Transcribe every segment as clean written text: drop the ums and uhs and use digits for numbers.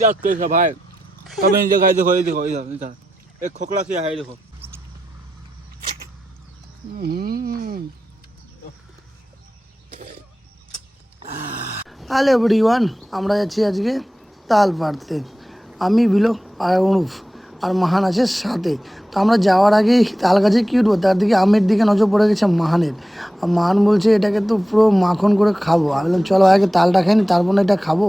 क्या केस है भाई, कभी नहीं देखा। देखो ये देखो, इधर इधर एक खोखला किया है, देखो। হ্যালো এভরিওয়ান, আমরা যাচ্ছি আজকে তাল পাড়তে। আমি বিলো আর অনুপ আর মাহান আছে সাথে। তো আমরা যাওয়ার আগেই তাল গাছে কী উঠবো তার দিকে আমের দিকে নজর পড়ে গেছে মাহানের। আর মাহান বলছে এটাকে তো পুরো মাখন করে খাবো। আমি বললাম চলো আগে তালটা খাইনি তারপর না এটা খাবো।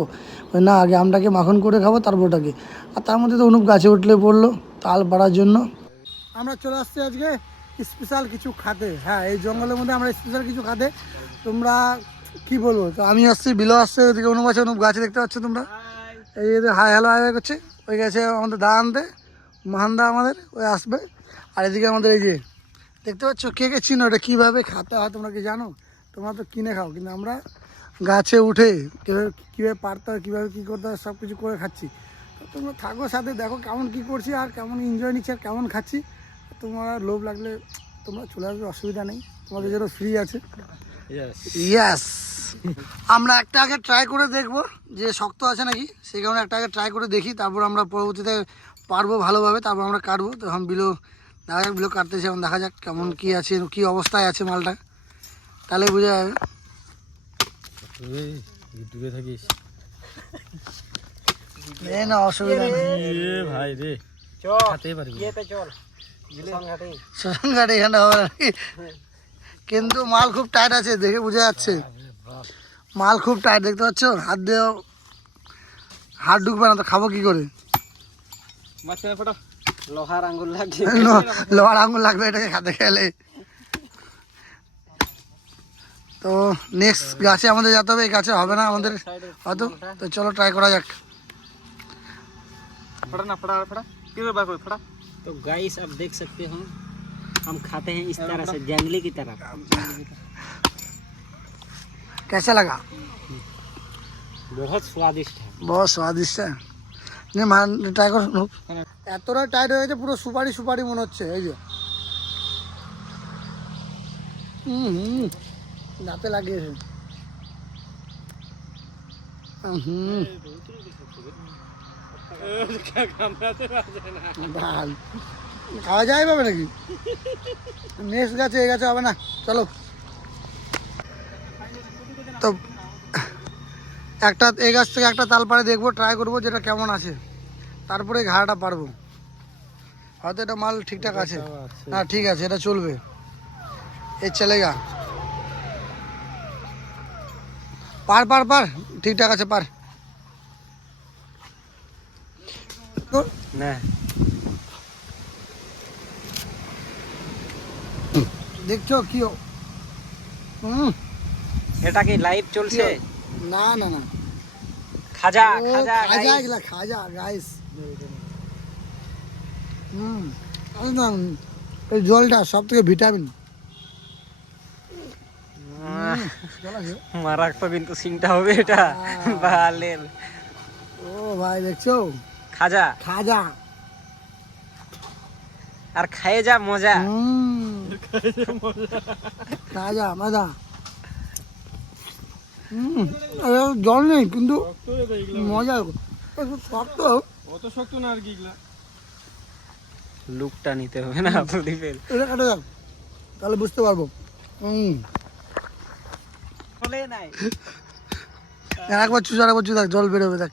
না আগে আমটাকে মাখন করে খাবো তারপর ওটাকে। আর তার মধ্যে তো অনুপ গাছে উঠলে পড়লো তাল পাড়ার জন্য। আমরা চলে আসছি আজকে স্পেশাল কিছু খাতে। হ্যাঁ, এই জঙ্গলের মধ্যে আমরা স্পেশাল কিছু খাতে। তোমরা কি বলবো, তো আমি আসছি, বিলো আসছে, ওইদিকে অনুপ আছে। অনুপ গাছে দেখতে পাচ্ছ তোমরা, এই যে হাই হ্যালো হাই করছে। ওই গেছে আমাদের দা আনতে, মাহান্দা আমাদের, ওই আসবে। আর এদিকে আমাদের এই যে দেখতে পাচ্ছ কে কে চিনো, এটা কীভাবে খাতে হয় তোমরা কি জানো? তোমরা তো কিনে খাও, কিন্তু আমরা গাছে উঠে কীভাবে পারতে হয়, কীভাবে কী করতে হয় সব কিছু করে খাচ্ছি। তো তোমরা থাকো সাথে, দেখো কেমন কী করছি আর কেমন এনজয় নিচ্ছি আর কেমন খাচ্ছি। তোমরা লোভ লাগলে তোমরা চলে আসবে, অসুবিধা নেই, তোমাদের জন্য ফ্রি আছে। ইয়েস, আমরা একটা আগে ট্রাই করে দেখবো যে শক্ত আছে নাকি, সেই কারণে একটা আগে ট্রাই করে দেখি, তারপর আমরা পরবর্তীতে পারবো ভালোভাবে, তারপর আমরা কাটবো। তো এখন বিলো দেখা যাক, বিলো কাটতেছে, এখন দেখা যাক কেমন কী আছে, কী অবস্থায় আছে মালটা, তাহলে বোঝা যাবে। থাকিস না অসুবিধা নেই ভাই রে, শ্মশান ঘাটে এখানে হবে নাকি? কিন্তু মাল খুব টাইট আছে, দেখে বোঝা যাচ্ছে মাল খুব টাইট, দেখতে পাচ্ছ? হাত দিয়ে হাত ঢুকবে না তো খাবো কি করে? লোহার আঙ্গুল লাগছে, লোহার আঙুল লাগবে এটাকে খাতে গেলে। তো নেক্সট গাছে আমাদের যেতে হবে, এই গাছে হবে না আমাদের হয়তো। তো চলো ট্রাই করা যাক। तो गाइस आप देख सकते हो हम खाते हैं इस तरह से, जंगली की तरह। कैसा लगा? बहुत स्वादिष्ट है। बहुत स्वादिष्ट है। নে মান ট্রাই কর। এতটা টাইট হয়ে গেছে, পুরো সুপারি সুপারি মনে হচ্ছে। এই যে দাঁতে লাগিয়েছে। খাওয়া যায় পাবে নাকি? নেক্সট গাছে, এই গাছে হবে না। চলো, তো একটা এই গাছ থেকে একটা তাল পাড়ে দেখবো, ট্রাই করবো যেটা কেমন আছে, তারপরে ঘাড়াটা পারবো। হয়তো এটা মাল ঠিকঠাক আছে, না ঠিক আছে, এটা চলবে, এ চলেগা। পার পার পার, ঠিকঠাক আছে, পার। না দেখছো কি? এটা কি লাইভ চলছে? না না না, খাজা ও খাজা খাজা, guys। এগুলা খাজা গাইস। এই জলটা সব থেকে ভিটামিন। মারাক তো কিন্তু সিংটা হবে এটা বালের। ও ভাই দেখছো, খাজা খাজা আর খায়ে যা মজা। খাজা মজা। জল নেই কিন্তু মজা, শক্ত। অত শক্ত না আর কি, লুকটা নিতে হবে না প্রদীপের। এটা কাটা যাক, তাহলে বুঝতে পারবো। বলে নাই একবার চুষ, আরেকবার চুষ, দেখ জল বেরোবে, দেখ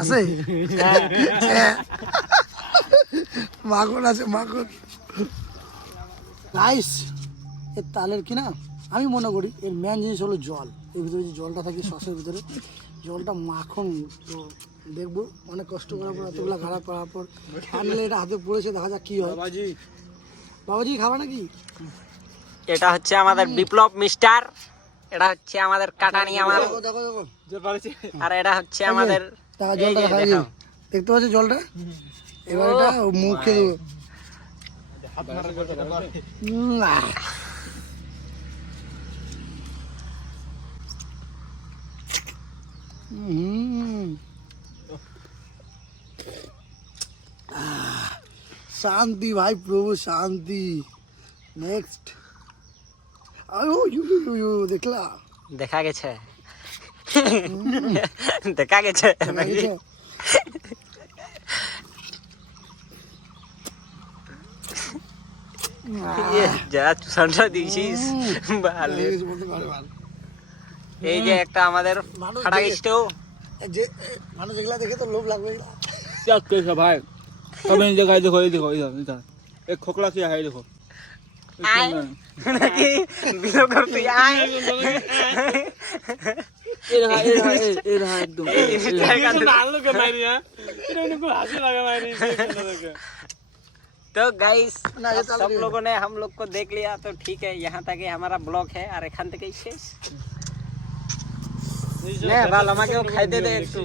আছে মাখন আছে, মাখন। নাইস। এর তালের কি না, আমি মনে করি এর মেন জিনিস হলো জল। এর ভিতরে যে জলটা থাকে সসের ভিতরে, জলটা মাখন। তো দেখবো, অনেক কষ্ট করার পর, এতগুলো খারাপ করার পর ফাইনালি এটা হাতে পড়েছে, দেখা যাক কি হয়। বাবাজি খাবা নাকি? এটা হচ্ছে আমাদের বিপ্লব মিস্টার, এটা হচ্ছে আমাদের কাটানি আমার, দেখো দেখো দেখো, আর এটা হচ্ছে আমাদের দেখা জলটা দেখা যায়, দেখতে পাচ্ছ জলটা? এবার এটা মুখে দেবো। শান্তি ভাই, প্রভু শান্তি। নেক্সট দেখলা, দেখা গেছে দেখা গেছে নাকি? যা চুষানটা দিয়েছিস ভালো। এই যে একটা আমাদের ফাটা গেছিল, যে মানুষ এগুলা দেখে তো লোভ লাগবে। क्या कैसा भाई कभी नहीं देखा। देखो ये देखो इधर इधर एक खोखला किया है देखो। আয় নাকি বিলো কর তুই আয়। ये रहा एकदम आलू के मारी है इनको हंसी लगा मारी। तो गाइस सब लोगों ने हम लोग को देख लिया, तो ठीक है, यहाँ तक ही हमारा ब्लॉग है। और एखान থেকে শেষ নে ভালো আমাকেও খাইতে দে একটু।